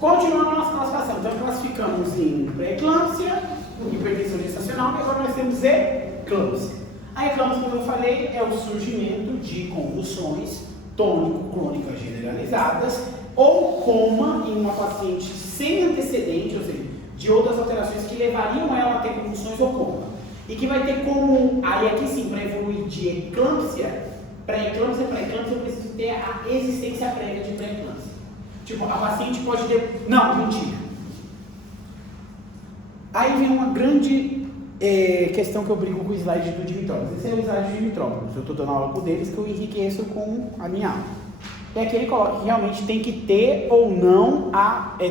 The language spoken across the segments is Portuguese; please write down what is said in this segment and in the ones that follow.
Continuando a nossa classificação, então classificamos em pré-eclâmpsia, hipertensão gestacional, e agora nós temos eclâmpsia. A eclâmpsia, como eu falei, é o surgimento de convulsões tônico-clônicas generalizadas ou coma em uma paciente sem antecedente, ou seja, de outras alterações que levariam ela a ter convulsões ou coma. E que vai ter como, aí aqui sim, para evoluir de eclâmpsia, pré-eclâmpsia, eu preciso ter a existência prévia de pré-eclâmpsia. Tipo, a paciente pode ter... Não, mentira. Aí vem uma grande questão que eu brigo com o slide do Dimitrópolis. Esse é o slide do Dimitrópolis. Eu estou dando aula com deles que eu enriqueço com a minha aula. É que ele coloca que realmente tem que ter ou não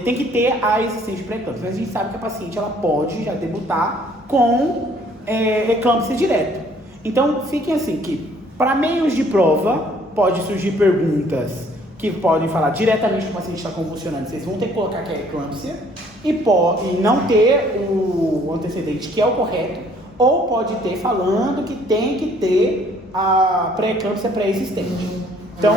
tem que ter a existência de pré-eclâmpsia. Mas a gente sabe que a paciente ela pode já debutar com eclâmpsia direto. Então, fiquem assim que para meios de prova pode surgir perguntas que podem falar diretamente que o paciente está convulsionando. Vocês vão ter que colocar que é eclâmpsia e não ter o antecedente que é o correto, ou pode ter falando que tem que ter a pré-eclâmpsia pré-existente. Então,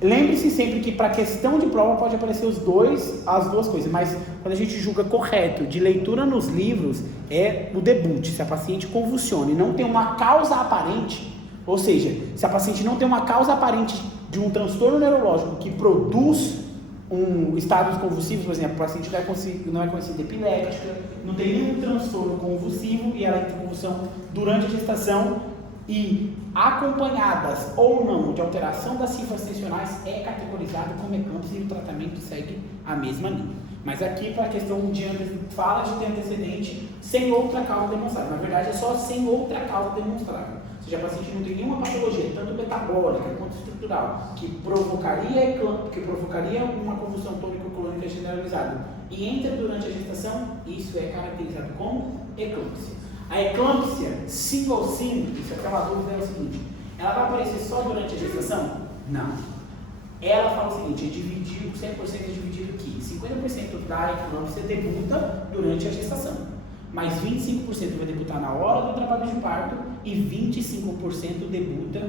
lembre-se sempre que para questão de prova pode aparecer as duas coisas, mas quando a gente julga correto de leitura nos livros, é o debut. Se a paciente convulsiona e não tem uma causa aparente, ou seja, se a paciente não tem uma causa aparente de um transtorno neurológico que produz um estado convulsivo, por exemplo, a paciente não é conhecida epiléptica, não tem nenhum transtorno convulsivo e ela entra em convulsão durante a gestação e acompanhadas ou não de alteração das cifras tensionais, é categorizado como eclâmpsia e o tratamento segue a mesma linha. Mas aqui, para a questão fala de ter antecedente sem outra causa demonstrada. Na verdade, é só sem outra causa demonstrada. Ou seja, a paciente não tem nenhuma patologia, tanto metabólica quanto estrutural, que provocaria uma convulsão tônico-clônica generalizada e entra durante a gestação, isso é caracterizado como eclâmpsia. A eclâmpsia, sim ou sim, isso é uma dúvida, é o seguinte: ela vai aparecer só durante a gestação? Não. Ela fala o seguinte: 100% é dividido aqui. 50% da eclâmpsia debuta durante a gestação, mas 25% vai debutar na hora do trabalho de parto e 25% debuta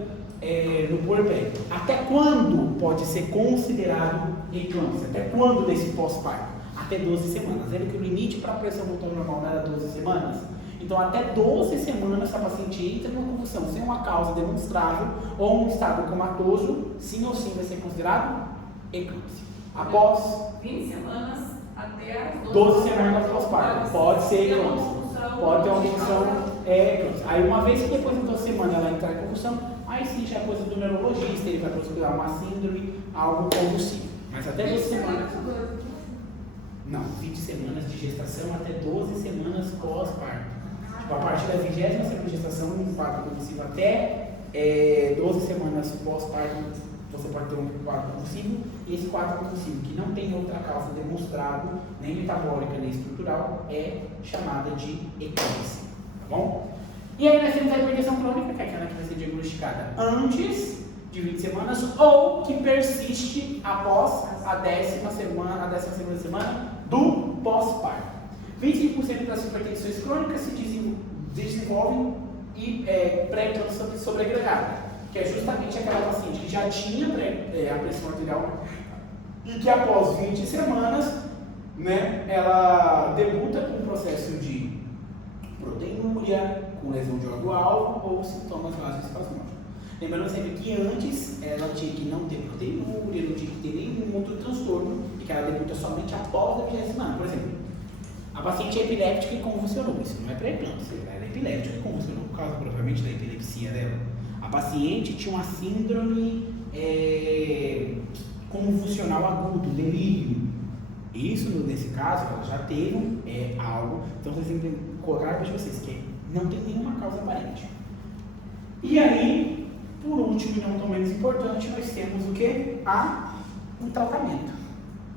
no puerpério. Até quando pode ser considerado eclâmpsia? Até quando desse pós-parto? Até 12 semanas. Lembra que o limite para a pressão motor normal não era 12 semanas? Então, até 12 semanas, a paciente entra numa convulsão sem uma causa demonstrável ou um estado comatoso, sim ou sim vai ser considerado eclâmpsia. Após 20 semanas até as 12 semanas pós-parto, pode ser eclâmpsia. Pode ter uma convulsão eclâmpsia. Aí, uma vez que depois de 12 semanas ela entrar em convulsão, aí sim já é coisa do neurologista, ele vai procurar uma síndrome, algo convulsivo. Mas até 12 semanas. Não, 20 semanas de gestação até 12 semanas pós-parto. Tipo, a partir da 20ª gestação, um parto convulsivo até 12 semanas pós-parto, você pode ter um quadro convulsivo, e esse quadro convulsivo, que não tem outra causa demonstrada, nem metabólica, nem estrutural, é chamada de eclâmpsia, tá bom? E aí nós temos a hipertensão crônica, que é aquela que vai ser diagnosticada antes de 20 semanas, ou que persiste após a 12ª semana do pós-parto. 25% das hipertensões crônicas se desenvolvem pré-eclâmpsia sobreagregada, que é justamente aquela paciente que já tinha a pressão arterial e que após 20 semanas, né, ela debuta com um processo de proteinúria, com lesão de órgão-alvo ou sintomas vasoespasmódicos. Lembrando sempre que antes ela tinha que não ter proteinúria, não tinha que ter nenhum outro transtorno e que ela debuta somente após a 20ª semana. Por exemplo, a paciente é epiléptica e convulsionou. Isso não é pré-eclâmpsia, ela é epiléptica e convulsionou por causa provavelmente da epilepsia dela. A paciente tinha uma síndrome convulsional agudo, delírio. Isso, nesse caso, ela já teve algo. Então, vocês têm que colocar para vocês que não tem nenhuma causa aparente. E aí, por último e não tão menos importante, nós temos o que? Um tratamento.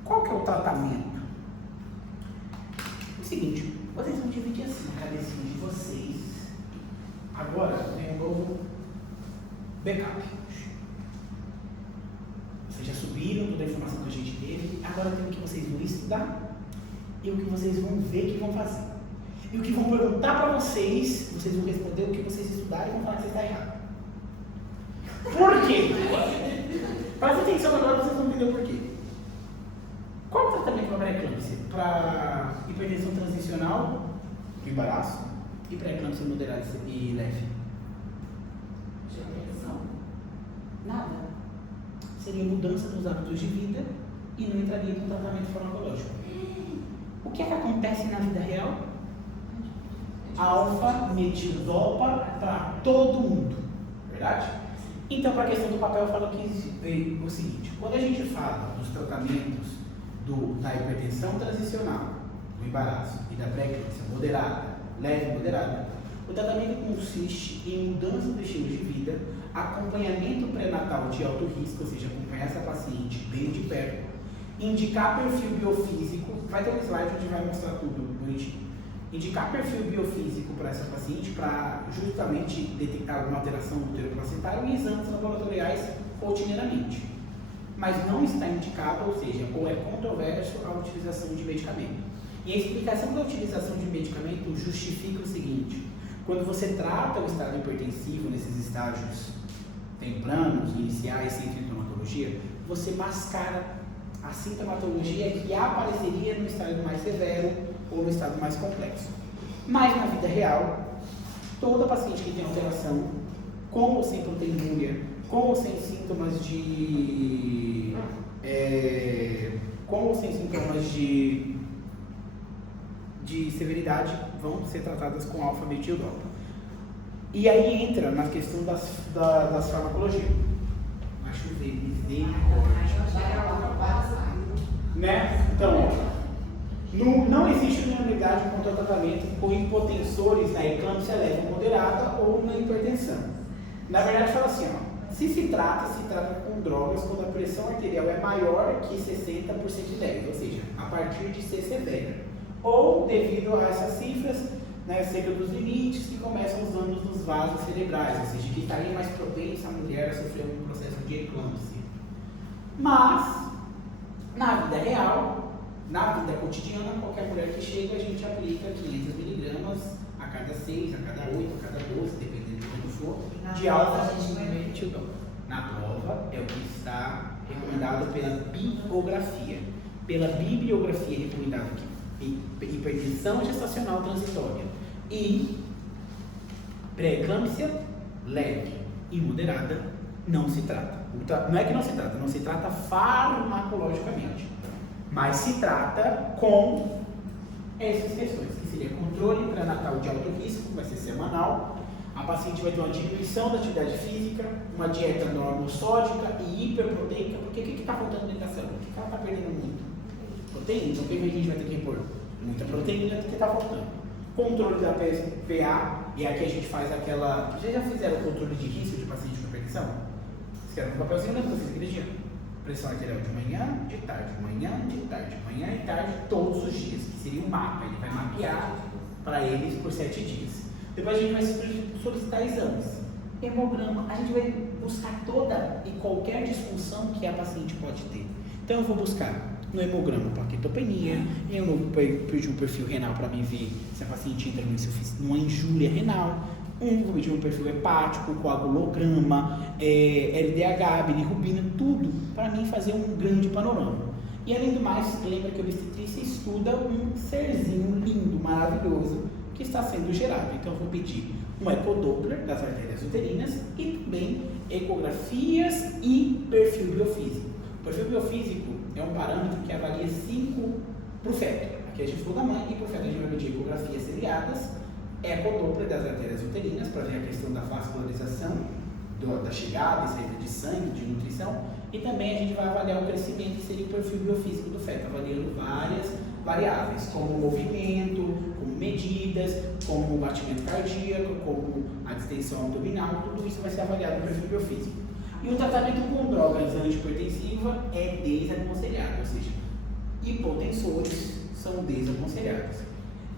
Qual que é o tratamento? O seguinte, vocês vão dividir assim a cabecinha de vocês. Agora vem um novo backup. Vocês já subiram toda a informação que a gente teve. Agora tem o que vocês vão estudar e o que vocês vão ver que vão fazer. E o que vão perguntar para vocês vão responder o que vocês estudaram e vão falar que você está errado. Por quê? Presta atenção agora, vocês vão entender o porquê. Qual o tratamento para pré-eclâmpsia para hipertensão transicional, embaraço, e pré-eclâmpsia moderada e leve? Hipertensão? Nada. Seria mudança nos hábitos de vida e não entraria no tratamento farmacológico. O que é que acontece na vida real? Alfa-metildopa para todo mundo, verdade? Então, para a questão do papel, eu falo que o seguinte: quando a gente fala dos tratamentos da hipertensão transicional, do embaraço e da pré-eclâmpsia moderada, leve e moderada, o tratamento consiste em mudança do estilo de vida, acompanhamento pré-natal de alto risco, ou seja, acompanhar essa paciente bem de perto, indicar perfil biofísico, vai ter um slide onde vai mostrar tudo bonitinho. Indicar perfil biofísico para essa paciente para justamente detectar alguma alteração do útero placentário e exames laboratoriais rotineiramente. Mas não está indicado, ou seja, ou é controverso a utilização de medicamento. E a explicação da utilização de medicamento justifica o seguinte: quando você trata o estado hipertensivo nesses estágios tempranos, iniciais, sem sintomatologia, você mascara a sintomatologia que apareceria no estado mais severo ou no estado mais complexo. Mas na vida real, toda paciente que tem alteração, com ou sem proteinúria, com ou sem sintomas de severidade, vão ser tratadas com alfa-metildopa. E aí entra na questão das farmacologias. Acho né? Então, não existe unanimidade quanto ao tratamento com hipotensores na eclâmpsia leve moderada ou na hipertensão. Na verdade, fala assim, ó, se trata com drogas quando a pressão arterial é maior que 60/110, ou seja, a partir de ser severa, ou devido a essas cifras, né, cerca dos limites que começam os danos nos vasos cerebrais, ou seja, que estaria mais propensa a mulher a sofrer um processo de eclâmpsia. Mas, na vida real, na vida cotidiana, qualquer mulher que chega, a gente aplica 500 miligramas a cada 6, a cada 8, a cada 12, dependendo de quando for, de alfa-metildopa. Na prova é o que está recomendado pela bibliografia. Pela bibliografia é recomendado que hipertensão gestacional transitória e pré-eclâmpsia leve e moderada não se trata. Não é que não se trata farmacologicamente, mas se trata com essas questões, que seria controle pré-natal de alto risco, vai ser semanal, a paciente vai ter uma diminuição da atividade física, uma dieta normosódica e hiperproteica, porque o que está faltando dentro da célula? O que ela está perdendo muito? Proteína, então o que a gente vai ter que repor? Muita proteína que está faltando. Controle da PA, e aqui a gente faz aquela... Vocês já fizeram o controle de risco de paciente com hipertensão? Escreve no papelzinho, lembra que eu fiz aquele dia? Pressão arterial de manhã, de tarde, manhã, de tarde, manhã e tarde, todos os dias, que seria um mapa. Ele vai mapear para eles por 7 dias. Depois a gente vai solicitar exames. Hemograma, a gente vai buscar toda e qualquer disfunção que a paciente pode ter. Então eu vou buscar no hemograma plaquetopenia, eu vou pedir um perfil renal para me ver se a paciente entra numa injúria renal, vou pedir um perfil hepático, coagulograma, LDH, bilirrubina, tudo para mim fazer um grande panorama. E além do mais, lembra que a obstetrícia estuda um serzinho lindo, maravilhoso, que está sendo gerado. Então eu vou pedir um ecodoppler das artérias uterinas e também ecografias e perfil biofísico. O perfil biofísico é um parâmetro que avalia 5 para o feto. Aqui a gente falou da mãe, e para o feto a gente vai medir ecografias seriadas, ecodoppler das artérias uterinas, para ver a questão da vascularização, da chegada e saída de sangue, de nutrição, e também a gente vai avaliar o crescimento, que seria o perfil biofísico do feto, avaliando várias variáveis, como o movimento, como medidas, como o batimento cardíaco, como a distensão abdominal, tudo isso vai ser avaliado no perfil biofísico. E o tratamento com drogas antihipertensivas é desaconselhado, ou seja, hipotensores são desaconselhados.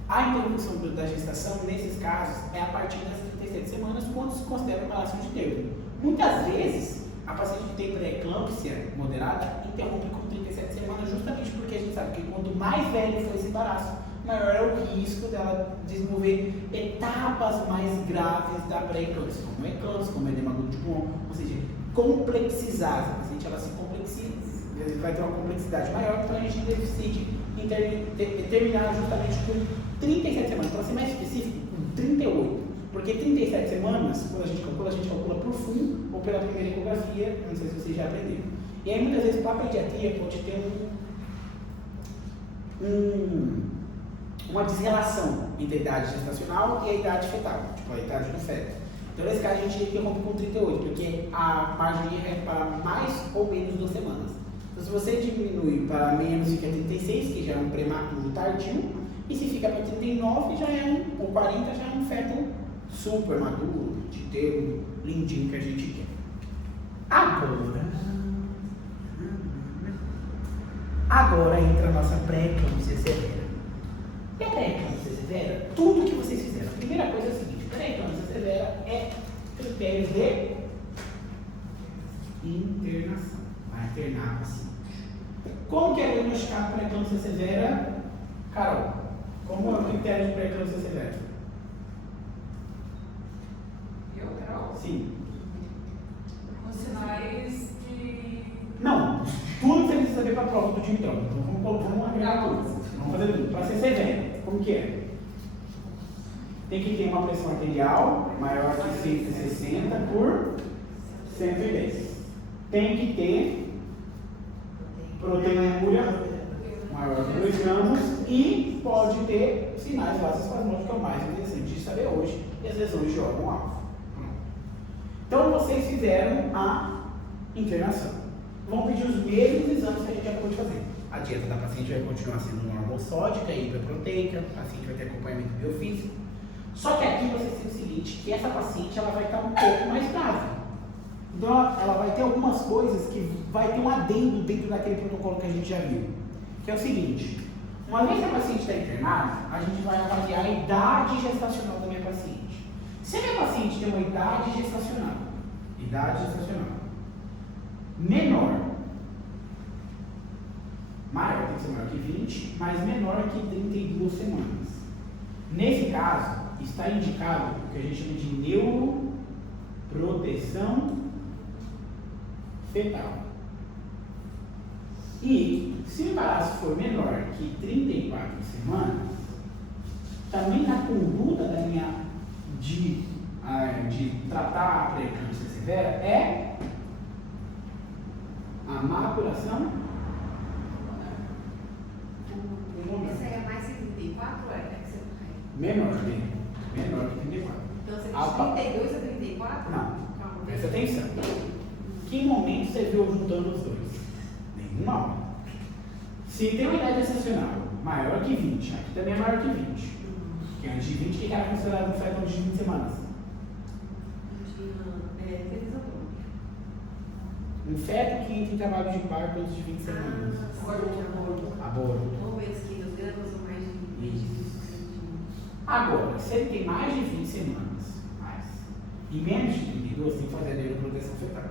A interrupção da gestação, nesses casos, é a partir das 37 semanas, quando se considera uma relação de termo. Muitas vezes, a paciente que tem pré-eclâmpsia moderada interrompe com 37 semanas, justamente porque a gente sabe que quanto mais velho for esse embaraço, maior é o risco dela desenvolver etapas mais graves da pré-eclâmpsia, como eclâmpsia, como edema de pulmão, ou seja, complexizar. A paciente ela se complexiza, vai ter uma complexidade maior, então a gente decide terminar justamente com 37 semanas. Para ser mais específico, com 38. Porque 37 semanas, quando a gente calcula por FUM ou pela primeira ecografia, eu não sei se vocês já aprenderam. E aí muitas vezes para a pediatria pode ter uma desrelação entre a idade gestacional e a idade fetal, tipo a idade do feto. Então nesse caso a gente interrompe com 38, porque a margem é para mais ou menos 2 semanas. Então se você diminui para menos, fica 36, que já é um prematuro tardio, e se fica para 39, já é ou 40, já é um feto super maduro, de ter um lindinho que a gente quer. Agora entra a nossa pré-eclâmpsia severa. E a pré-eclâmpsia severa, tudo que vocês fizeram. A primeira coisa é o seguinte, pré-eclâmpsia severa é critérios de internação. Vai internar o paciente. Como que é diagnosticado pré-eclâmpsia severa, Carol? Como é o critério de pré-eclâmpsia severa? Carol? Sim. Com sinais de... Não, tudo que você precisa saber para a prova do Dimitrov. Então vamos agregar tudo. Vamos fazer tudo. Para ser severo, como que é? Tem que ter uma pressão arterial maior que 160 por 110. Tem que ter proteinúria maior que 2 gramas e pode ter sinais vasoespasmódicos, que é o mais interessante de saber hoje, e as lesões de órgão-alvo. Então vocês fizeram a internação. Vão pedir os mesmos exames que a gente acabou de fazer. A dieta da paciente vai continuar sendo normosódica e hiperproteica, a paciente vai ter acompanhamento biofísico. Só que aqui vocês têm o seguinte, que essa paciente ela vai estar um pouco mais grave. Então ela vai ter algumas coisas que vai ter um adendo dentro daquele protocolo que a gente já viu. Que é o seguinte, uma vez que a paciente está internada, a gente vai avaliar a idade gestacional da minha paciente. Se a minha paciente tem uma idade gestacional menor, maior, tem que ser maior que 20, mas menor que 32 semanas. Nesse caso, está indicado o que a gente chama de neuroproteção fetal. E se o embaraço for menor que 34 semanas, também na conduta da minha de tratar a pré-eclâmpsia severa é a maculação. Essa é mais que 34 ou é que você tem? Menor que 34. Então você diz 32 a 34? Não, presta atenção. Que momento você viu juntando os dois? Nenhuma hora. Se tem uma idade gestacional maior que 20, aqui também é maior que 20. Que antes de 20, o que era considerado um feto antes de 20 semanas? Um feto que entra em trabalho de parto antes de 20 semanas. Aborto. Ou esse que os gramas ou mais de 20. Agora, se ele tem mais de 20 semanas, e menos de 32, tem que fazer a neuroproteção fetal.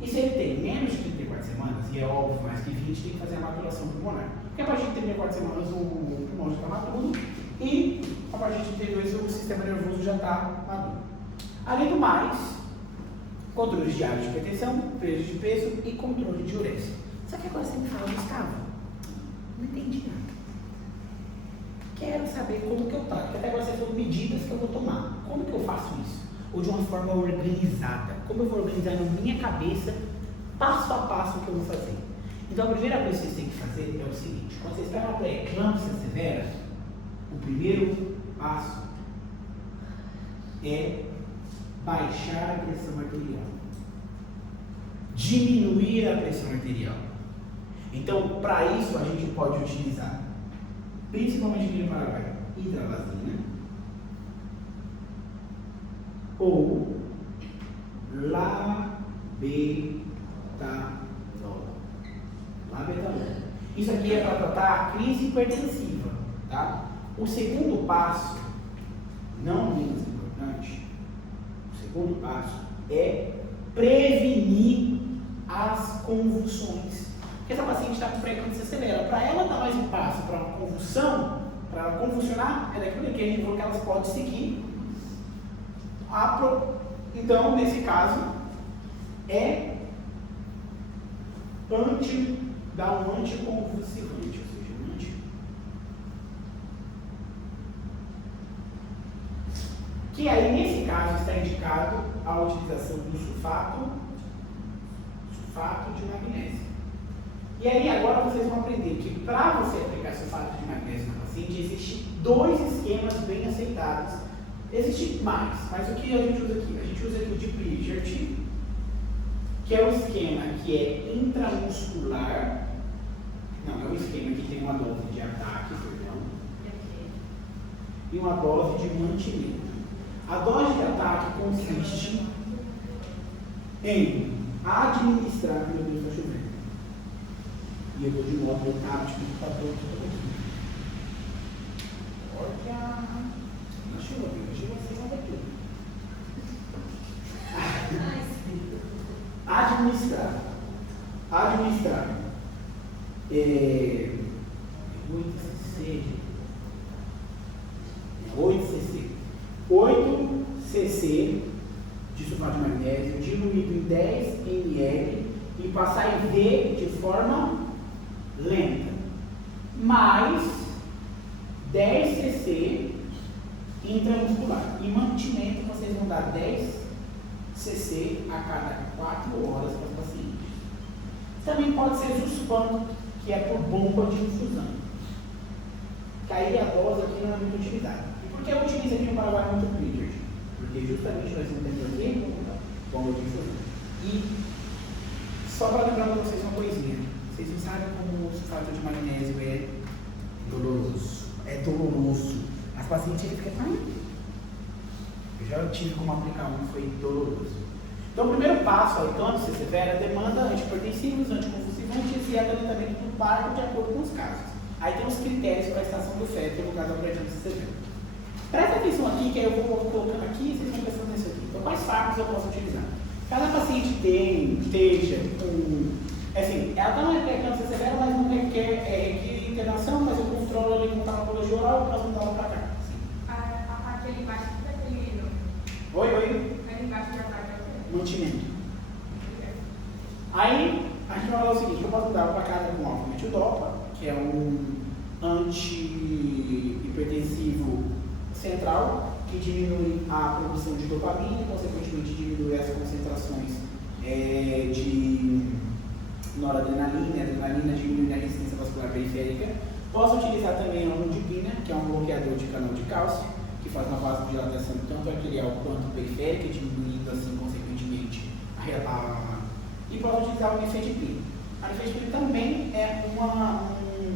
E se ele tem menos de 34 semanas, e é óbvio, mais que 20, tem que fazer a maturação pulmonar. Porque a partir de 34 semanas o pulmão já está maduro e a partir de 32 o sistema nervoso já está maduro. Além do mais, controle diário de hipertensão, perda de peso e controle de urese. Só que agora você me fala, Gustavo, não entendi nada. Quero saber como que eu tá, porque até agora você falou medidas que eu vou tomar. Como que eu faço isso? Ou de uma forma organizada. Como eu vou organizar na minha cabeça, passo a passo o que eu vou fazer. Então a primeira coisa que vocês têm que fazer é o seguinte, quando vocês pegam uma pré-eclâmpsia severa, o primeiro passo é baixar a pressão arterial. Diminuir a pressão arterial. Então, para isso a gente pode utilizar, principalmente aqui no Paraguai, hidravazina ou labetalol. Isso aqui é para tratar a crise hipertensiva, tá? O segundo passo, não menos importante, o segundo passo é prevenir as convulsões. Porque essa paciente está com pré-eclâmpsia severa. Para ela dar mais um passo para uma convulsão, para ela convulsionar, é daquilo que a gente falou que elas podem seguir. Então, nesse caso, é dar um anticonvulsivante, ou seja, um anti. Que aí, nesse caso, está indicado a utilização do sulfato de magnésio. E aí, agora vocês vão aprender que para você aplicar sulfato de magnésio na paciente, existem 2 esquemas bem aceitados. Existem mais, mas o que a gente usa aqui? A gente usa aqui o de Pritchard, que é o esquema que é intramuscular. Não, é o esquema que tem uma dose de ataque, perdão, e uma dose de mantimento. A dose de ataque consiste em administrar, meu Deus, está chovendo. E eu vou de modo tático para todo mundo. Olha, não chuva, você vai ver tudo. Administrar. 8 cc de sulfato de magnésio diluído em 10 ml e passar em V de forma lenta, mais 10 cc intramuscular. E mantimento, vocês vão dar 10 cc a cada 4 horas para os pacientes. Também pode ser Suspan, que é por bomba de infusão. Que aí a dose aqui não é muito utilizada. E por que eu utilizo aqui no Paraguai muito Pritchard? Porque justamente nós temos aqui bomba de infusão. E só para lembrar para vocês uma coisinha. Vocês não sabem como o sulfato de magnésio é doloroso. É doloroso. As pacientes ficam, eu já tive como aplicar um, foi doloroso. Então o primeiro passo, a eclâmpsia severa demanda antihipertensivos, anticonvulsivantes e acalentamento do parto de acordo com os casos. Aí tem os critérios para a estação do feto no caso da pré-eclâmpsia severa. Presta atenção aqui, que aí eu vou colocando aqui e vocês vão prestando atenção aqui. Então quais fármacos eu posso utilizar? Cada paciente esteja com... Assim, ela está numa pré-eclâmpsia severa, mas não requer internação, mas eu controlo ali com farmacologia oral e nós vamos dar ela para cá. Aquele embaixo daquele. Oi? Aquele embaixo de ataque. Mantimento. Aí, a gente vai falar o seguinte, eu posso dar para casa com alfa-metildopa, que é um antihipertensivo central, que diminui a produção de dopamina e, consequentemente, diminui as concentrações de noradrenalina, adrenalina, diminui a resistência vascular periférica. Posso utilizar também a amlodipina, que é um bloqueador de canal de cálcio, que faz uma vasodilatação tanto arterial quanto periférica, diminuindo assim, consequentemente, e posso utilizar o nifedipina. A nifedipina também é um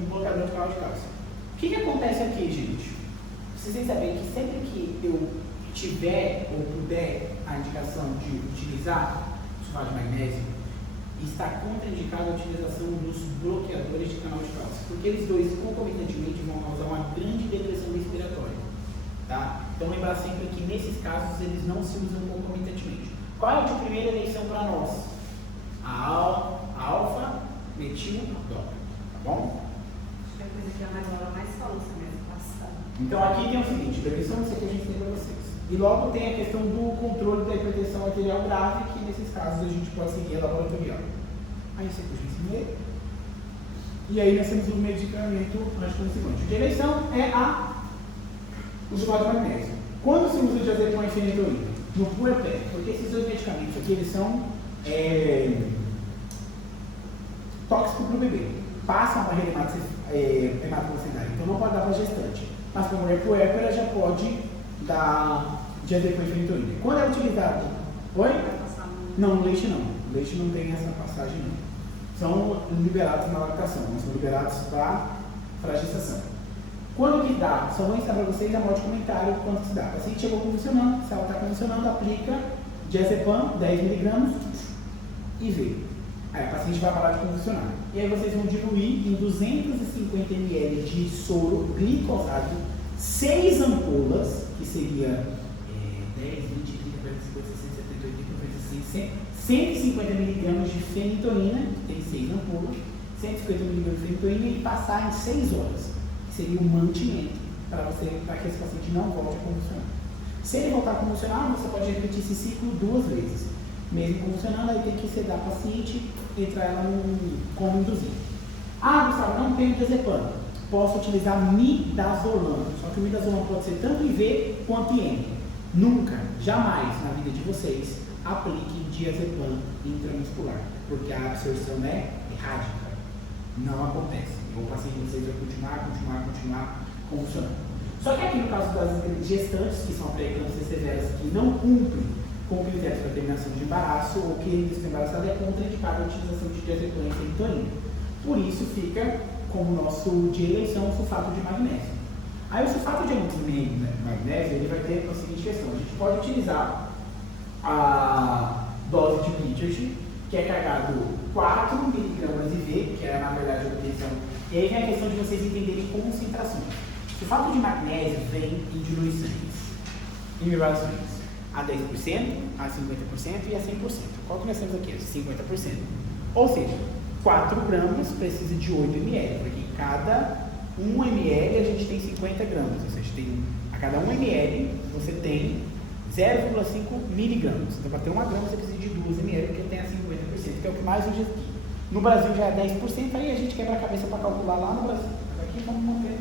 bloqueador de canal de cálcio. O que acontece aqui, gente? Vocês têm que saber que sempre que eu tiver ou puder a indicação de utilizar sulfato de magnésio, está contraindicada a utilização dos bloqueadores de canal de cálcio, porque eles dois concomitantemente vão causar uma grande depressão respiratória. Tá? Então lembrar sempre que nesses casos eles não se usam concomitantemente. Qual é a primeira eleição para nós? A alfa-metildopa, tá bom? Acho que é a coisa que a Manuela mais falou semana passada. Então aqui tem o seguinte, prevenção, isso aqui a gente tem para vocês. E logo tem a questão do controle da hipertensão arterial grave, que nesses casos a gente pode seguir a laboratorial. Aí você puxa esse meio. E aí nós temos o medicamento anticonvulsivante. De eleição é o sulfato de magnésio. Quando se usa o diazepam e fenitoína? No puerpério, porque esses dois medicamentos aqui eles são tóxicos para o bebê. Passam para a hematoplacentária, então não pode dar para gestante. Mas para a mulher puérpera já pode dar diazepam e fenitoína. Quando é utilizado? Oi? Não, no leite não. O leite não tem essa passagem não. São liberados na lactação, não são liberados para a gestação. Quando que dá? Só vou ensinar para vocês a modo de comentário quanto se dá. A paciente chegou convulsionando, se ela está convulsionando, aplica diazepam 10 mg e vê. Aí a paciente vai parar de convulsionar. E aí vocês vão diluir em 250 ml de soro glicosado, 6 ampolas, que seria 10, 20, 30, 40, 50, 60, 70, 80, 90, 150 mg de fenitoína, que tem 6 ampolas, 150 mg de fenitoína e passar em 6 horas, que seria um mantimento para que esse paciente não volte a convulsionar. Se ele voltar a convulsionar, você pode repetir esse ciclo 2 vezes. Mesmo convulsionando, aí tem que sedar a paciente e entrar ela no coma induzido. Ah, Gustavo, não tenho diazepam. Posso utilizar midazolam. Só que o midazolam pode ser tanto IV quanto IM. Nunca, jamais na vida de vocês aplique diazepam intramuscular, porque a absorção é errática. Não acontece. O paciente de vocês vai continuar convulsionando. Só que aqui no caso das gestantes, que são pré-eclâmpsias severas, que não cumprem com critérios para terminação de embaraço ou que ainda estão embaraçadas, é contraindicada a utilização de diazepam e fentanil. Por isso fica como nosso de eleição o sulfato de magnésio. Aí o sulfato de magnésio ele vai ter a seguinte questão: a gente pode utilizar a dose de Pritchard, que é carregado 4 mg IV, que é na verdade a obtenção. E aí vem a questão de vocês entenderem concentrações. O sulfato de magnésio vem em diluições, em vibrações, a 10%, a 50% e a 100%. Qual que nós temos aqui? 50%. Ou seja, 4 gramas precisa de 8 ml, porque em cada 1 ml a gente tem 50 gramas, ou seja, a cada 1 ml você tem 0,5 miligramas. Então, para ter 1 grama você precisa de 2 ml, porque tem a 50%, que é o que mais usa aqui. No Brasil já é 10%, aí a gente quebra a cabeça para calcular lá no Brasil. Mas aqui vamos manter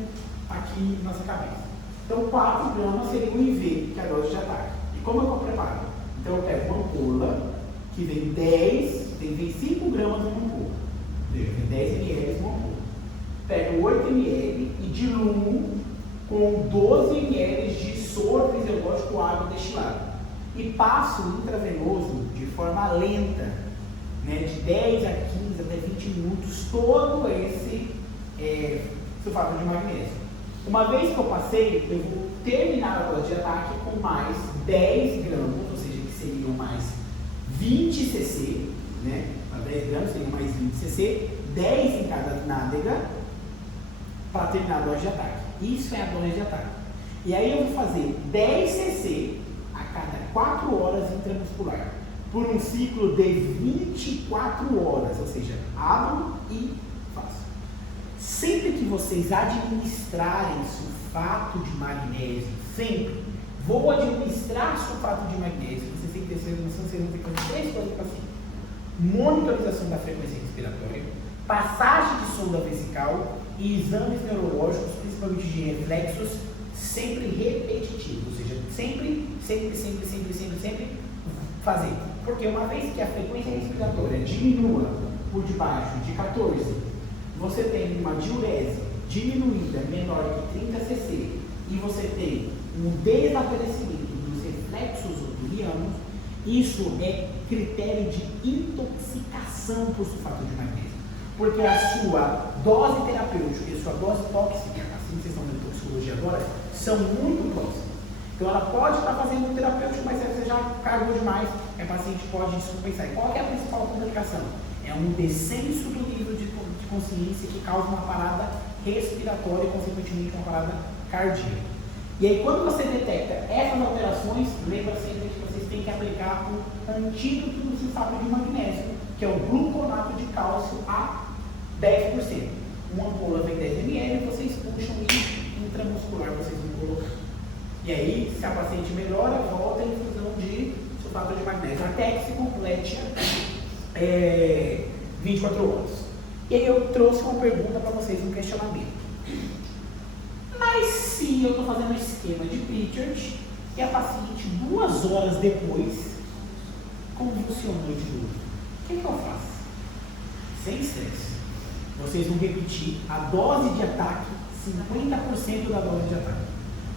aqui nossa cabeça. Então, 4 gramas seria o IV, que é a dose de ataque. E como eu preparo? Então, eu pego uma ampola, que vem 5 gramas numa ampola. Tem 10 ml numa ampola. Pego 8 ml e diluo com 12 ml de soro fisiológico água destilada. E passo intravenoso de forma lenta, né, de 10 a 15 até 20 minutos, todo esse sulfato de magnésio. Uma vez que eu passei, eu vou terminar a dose de ataque com mais 10 gramas, ou seja, que seriam mais 20 cc, né? 10 gramas seriam mais 20 cc, 10 em cada nádega, para terminar a dose de ataque. Isso é a dose de ataque. E aí eu vou fazer 10 cc a cada 4 horas intramuscular, por um ciclo de 24 horas, ou seja, abro e faço. Sempre que vocês administrarem sulfato de magnésio, sempre, vou administrar sulfato de magnésio, vocês têm que ter certeza, vocês vão ter que fazer 3 coisas para cima: monitorização da frequência respiratória, passagem de sonda vesical e exames neurológicos, principalmente de reflexos, sempre repetitivos, ou seja, sempre fazer. Porque uma vez que a frequência respiratória diminua por debaixo de 14, você tem uma diurese diminuída menor que 30 cc e você tem um desaparecimento dos reflexos otulianos, isso é critério de intoxicação por sulfato de magnésio. Porque a sua dose terapêutica e a sua dose tóxica, assim que vocês estão vendo toxicologia agora, são muito próximas. Então ela pode estar fazendo um terapêutico, mas se você já carregou demais, a paciente pode descompensar. E qual é a principal complicação? É um descenso do nível de consciência que causa uma parada respiratória e, consequentemente, uma parada cardíaca. E aí, quando você detecta essas alterações, lembra sempre que vocês têm que aplicar o antídoto do sulfato de magnésio, que é o gluconato de cálcio a 10%. Uma ampola vem 10 ml, vocês puxam e intramuscular vocês vão colocar. E aí, se a paciente melhora, volta a infusão de sulfato de magnésio, até que se complete 24 horas. E aí eu trouxe uma pergunta para vocês, um questionamento. Mas se eu estou fazendo um esquema de Pritchard e a paciente 2 horas depois convulsionou de novo, o que eu faço? Sem estresse. Vocês vão repetir a dose de ataque, 50% da dose de ataque.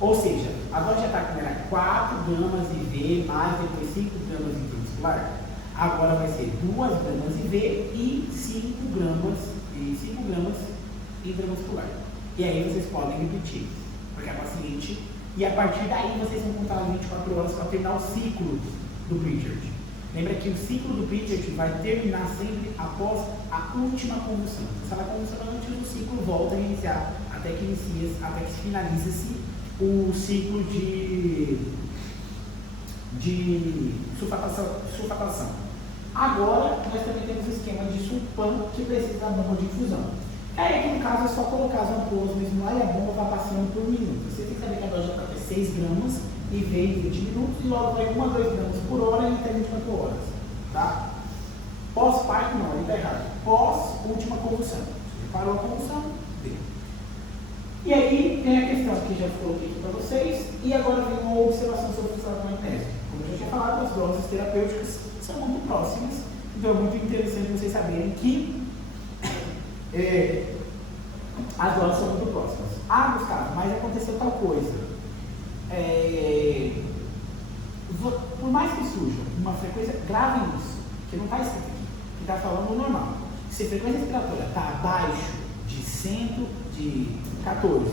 Ou seja, a dose de ataque era 4 gramas IV, mais depois 5 gramas intramuscular. Agora vai ser 2 gramas IV e 5 gramas intramuscular. E aí vocês podem repetir, porque a paciente, e a partir daí vocês vão contar 24 horas para terminar o ciclo do Pritchard. Lembra que o ciclo do Pritchard vai terminar sempre após a última convulsão. Se ela convulsionar antes do ciclo, volta a iniciar até que se finalize-se o ciclo de sulfatação. Agora, nós também temos o esquema de sulpan, que precisa da bomba de infusão. Aí, aqui no caso, é só colocar as ampolas mesmo lá e a bomba vai passando por minuto. Você tem que saber que a dose já está 6 gramas e vem em 20 minutos e logo vai 1 a 2 gramas por hora e até 24 horas. Tá? Pós-parto, não, ele está errado. Pós-última convulsão. Ele parou a convulsão, deu. E aí tem a questão que já coloquei aqui para vocês, e agora vem uma observação sobre o estado magnésico. Como eu já tinha falado, as doses terapêuticas são muito próximas, então é muito interessante vocês saberem que as doses são muito próximas. Ah, Gustavo, mas aconteceu tal coisa. Por mais que surja uma frequência, gravem isso, que não está escrito aqui, que está falando o normal. Se a frequência respiratória está abaixo de 114,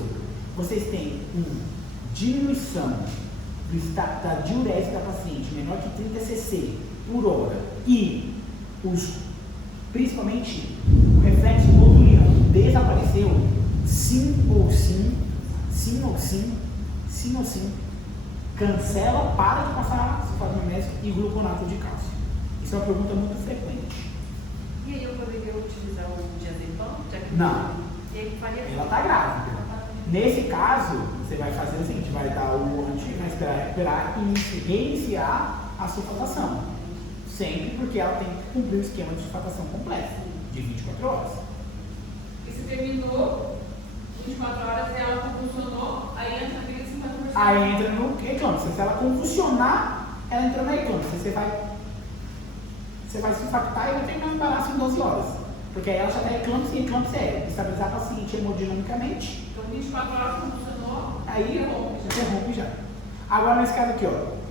vocês têm uma diminuição da diurese da paciente menor que 30 cc por hora e principalmente o reflexo botuliano desapareceu, sim ou sim, cancela, para de passar sulfato magnésico e gluconato de cálcio. Isso é uma pergunta muito frequente. E aí eu poderia utilizar o diazepam? Não. E aí faria... Ela está grávida. Nesse caso, você vai fazer o seguinte, vai dar o vai esperar recuperar e reiniciar a sulfatação. Sempre porque ela tem que cumprir o esquema de sulfatação completo, de 24 horas. E se terminou 24 horas e ela convulsionou, aí entra naquele 50%. Aí entra no eclâmpsia. Se ela convulsionar, ela entra na eclâmpsia. Você vai se impactar e vai terminar o embaraço em 12 horas. Porque aí ela já está eclâmpsia, e eclâmpsia é estabilizar a paciente hemodinamicamente. Então 24 horas convulsionou, Aí interrompe já. Agora nesse caso aqui, ó.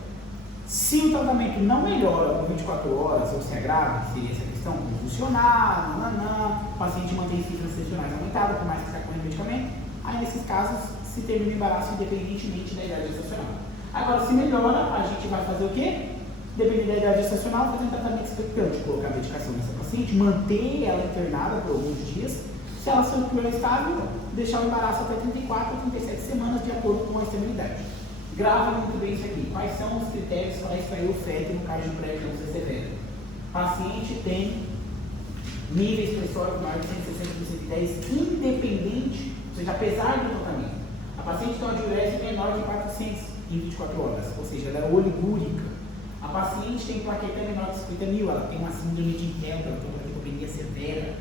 Se o tratamento não melhora por 24 horas, ou se agrava, seria essa questão, convulsionar, o paciente mantém cifras sessionais aumentadas, por mais que está com medicamento, aí nesses casos se termina o embaraço independentemente da idade gestacional. Agora, se melhora, a gente vai fazer o quê? Dependendo da idade gestacional, fazer um tratamento expectante, colocar a medicação nessa paciente, manter ela internada por alguns dias, se ela se mantiver estável, deixar o embaraço até 34 ou 37 semanas, de acordo com a estabilidade. Grava muito bem isso aqui. Quais são os critérios para extrair o feto no caso de pré-eclâmpsia severa? Paciente tem nível expressório maior de 160 por 110, independente, ou seja, apesar do tratamento. A paciente tem uma diurese menor de 400 em 24 horas, ou seja, ela é oligúrica. A paciente tem plaqueta menor de 50.000, ela tem uma síndrome de Intel, ela tem uma plaquetopenia severa.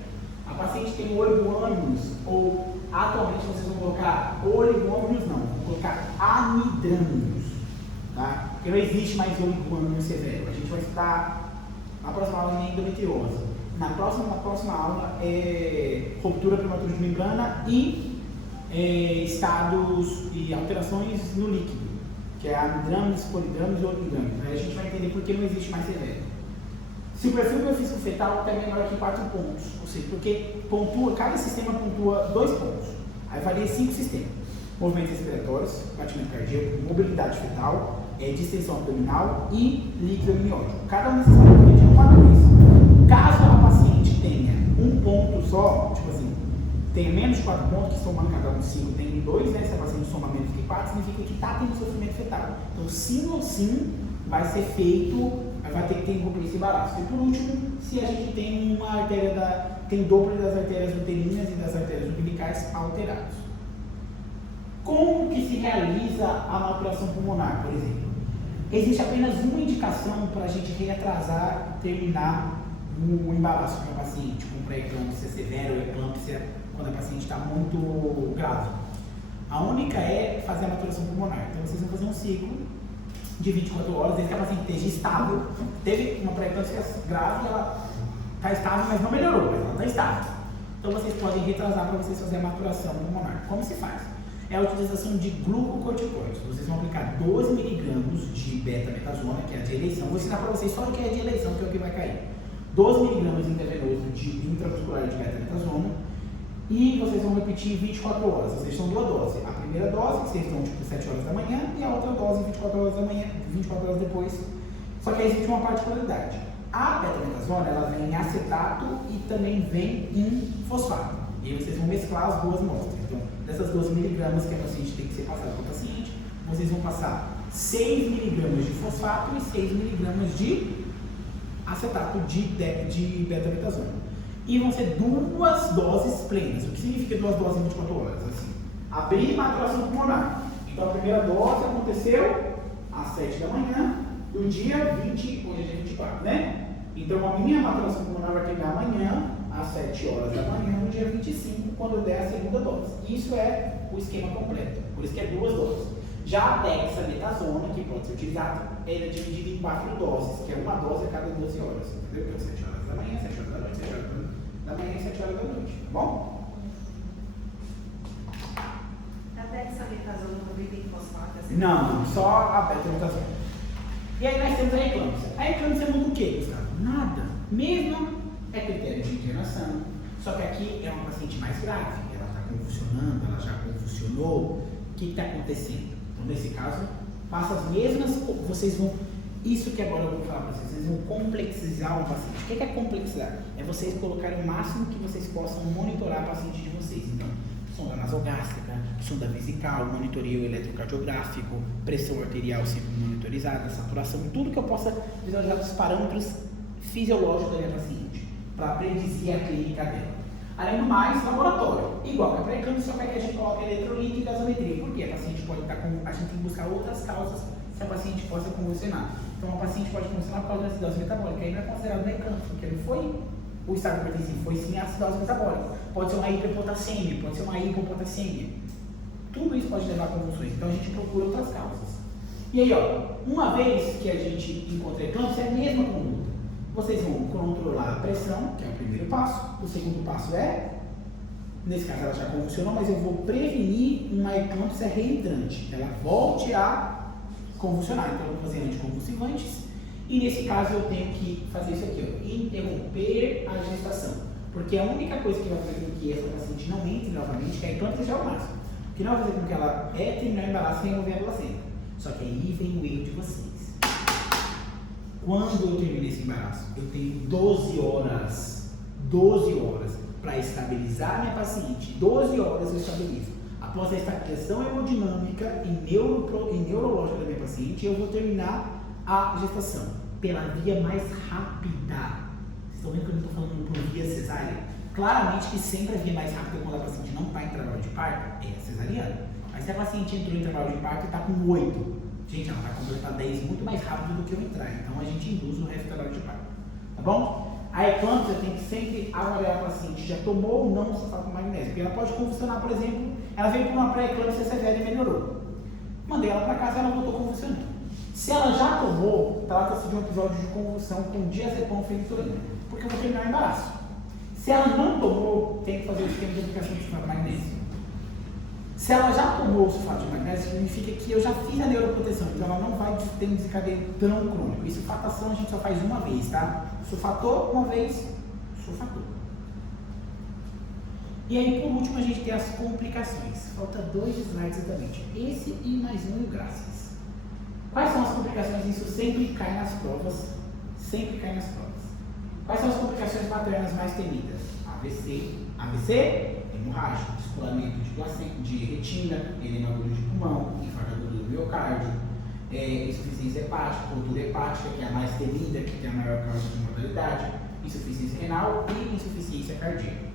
A paciente tem oligoâmios, ou atualmente vocês vão colocar oligoâmios, não, vão colocar amidramios, tá? Porque não existe mais oligoâmio severo. A gente vai estudar na próxima aula em endometriose. Na próxima aula é ruptura prematura de membrana e estados e alterações no líquido, que é amidrames, polidrames e oligodrames. Aí a gente vai entender por que não existe mais severo. Se o perfil biofísico fetal é menor que 4 pontos, ou seja, porque cada sistema pontua 2 pontos, aí varia 5 sistemas: movimentos respiratórios, batimento cardíaco, mobilidade fetal, distensão abdominal e líquido amniótico. Cada um desses vai valer de 1 a 2. Caso a paciente tenha um ponto só, tipo assim, tenha menos de 4 pontos, que somando cada um 5, tem 2, né? Se a paciente soma menos que 4, significa que está tendo sofrimento fetal. Então, sim ou sim, vai ser feito, vai ter que ter envolvido esse embaraço. E por último, se a gente tem uma artéria tem Doppler das artérias uterinas e das artérias umbilicais alterados. Como que se realiza a maturação pulmonar, por exemplo? Existe apenas uma indicação para a gente reatrasar, terminar o embaraço de uma paciente com pré-eclâmpsia severa ou eclâmpsia, quando a paciente está muito grave. A única é fazer a maturação pulmonar. Então vocês vão fazer um ciclo de 24 horas, desde que a paciente esteja estável. Teve uma pré-eclâmpsia grave, ela está estável, mas não melhorou, mas ela está estável. Então vocês podem retrasar para vocês fazerem a maturação pulmonar. Como se faz? É a utilização de glucocorticoides. Vocês vão aplicar 12 mg de beta-metasona, que é a de eleição. Vou ensinar para vocês só o que é de eleição, que é o que vai cair. 12 mg intravenoso de intramuscular de beta-metasona. E vocês vão repetir 24 horas. Vocês são duas doses. A primeira dose, que vocês dão tipo 7 horas da manhã, e a outra dose 24 horas da manhã, 24 horas depois. Só que aí existe uma particularidade. A beta-metasona, ela vem em acetato e também vem em fosfato. E aí vocês vão mesclar as duas amostras. Então, dessas 12 mg que a paciente tem que ser passada para o paciente, vocês vão passar 6 mg de fosfato e 6 mg de acetato de beta-metasona. E vão ser 2 doses plenas. O que significa 2 doses em 24 horas? Assim, abrir maturação pulmonar. Então, a primeira dose aconteceu às 7 da manhã do dia 20, hoje é dia 24, né? Então, a minha maturação pulmonar vai terminar amanhã, às 7 horas da manhã, no dia 25, quando der a segunda dose. Isso é o esquema completo, por isso que é 2 doses. Já a dexametasona, que pode ser utilizada, ela é dividida em 4 doses, que é uma dose a cada 12 horas, entendeu? Então, 7 horas da manhã, 7 horas da noite, 7 horas da manhã e 7 horas da noite, tá bom? A dexametasona também tem fosfato? Assim? Não, só a beta-metasona. E aí nós temos a eclâmpsia. A eclâmpsia muda o quê, Gustavo? Nada. Mesmo é critério de internação, só que aqui é uma paciente mais grave. Ela está convulsionando, ela já convulsionou. O que está acontecendo? Então, nesse caso, passa as mesmas. Vocês vão. Isso que agora eu vou falar para vocês vão complexizar o paciente. O que é complexizar? É vocês colocarem o máximo que vocês possam monitorar o paciente de vocês. Então, sonda nasogástrica, sonda vesical, monitoreio eletrocardiográfico, pressão arterial sempre monitorizada, saturação, tudo que eu possa visualizar dos parâmetros fisiológicos da minha paciente, para predizer a clínica dela. Além do mais, laboratório, igual que a pré-eclâmpsia, só que aqui a gente coloca eletrolito e gasometria. Por quê? A paciente pode estar com. A gente tem que buscar outras causas se a paciente possa convulsionar. Então, a paciente pode convulsionar por causa da acidose metabólica, aí não é considerado pré-eclâmpsia, porque não foi o estado hipertensivo, foi sim a acidose metabólica. Pode ser uma hiperpotassemia, pode ser uma hipopotassemia. Tudo isso pode levar a convulsões. Então, a gente procura outras causas. E aí, ó, uma vez que a gente encontra a eclâmpsia, é a mesma conduta. Vocês vão controlar a pressão, que é o primeiro passo. O segundo passo é, nesse caso ela já convulsionou, mas eu vou prevenir uma eclâmpsia reentrante. Ela volte a convulsionar. Então eu vou fazer anticonvulsivantes. E nesse caso eu tenho que fazer isso aqui, ó, interromper a gestação. Porque a única coisa que vai fazer com que essa paciente não entre novamente, que a eclâmpsia já é o máximo. O que não vai fazer com que ela terminar o embaraço e remover a placenta. Só que aí vem o erro de vocês. Quando eu termino esse embaraço, eu tenho 12 horas para estabilizar minha paciente. 12 horas eu estabilizo. Após a estabilização hemodinâmica e neurológica da minha paciente, eu vou terminar a gestação pela via mais rápida. Vocês estão vendo que eu não estou falando por via cesárea? Claramente que sempre a via mais rápida quando a paciente não está em trabalho de parto é a cesariana. Mas se a paciente entrou em trabalho de parto e está com 8, gente, ela vai completar 10 muito mais rápido do que eu entrar. Então a gente induz o resto do trabalho de parto. Tá bom? A eclâmpsia tem que sempre avaliar a paciente já tomou ou não o sulfato de magnésio. Porque ela pode convulsionar, por exemplo, ela veio com uma pré-eclâmpsia severa e melhorou. Mandei ela para casa e ela voltou convulsionando. Se ela já tomou, trata-se de um episódio de convulsão com diazepam fenitorina, porque eu vou terminar o embaraço. Se ela não tomou, tem que fazer o esquema de aplicação de sulfato de magnésio. Se ela já tomou o sulfato de magnésio, significa que eu já fiz a neuroproteção, então ela não vai ter um desencadeio tão crônico. E sulfatação a gente só faz uma vez, tá? Sulfatou uma vez, sulfatou. E aí, por último, a gente tem as complicações. Falta 2 slides exatamente. Esse e mais um, graças. Quais são as complicações? Isso sempre cai nas provas. Sempre cai nas provas. Quais são as complicações maternas mais temidas? AVC, hemorrágico, descolamento de retina, edema agudo de pulmão, infarto agudo do miocárdio, insuficiência hepática, cultura hepática, que é a mais temida, que tem a maior causa de mortalidade, insuficiência renal e insuficiência cardíaca.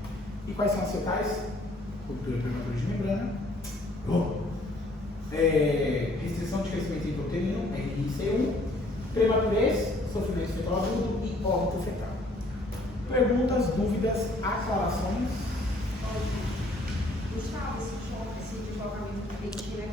E quais são as fetais? Ruptura prematura de membrana, restrição de crescimento intrauterino, RIC1, prematurez, sofrimento fetal agudo e óbito fetal. Perguntas, dúvidas, aclarações? Gustavo, esse choque, esse deslocamento repentino é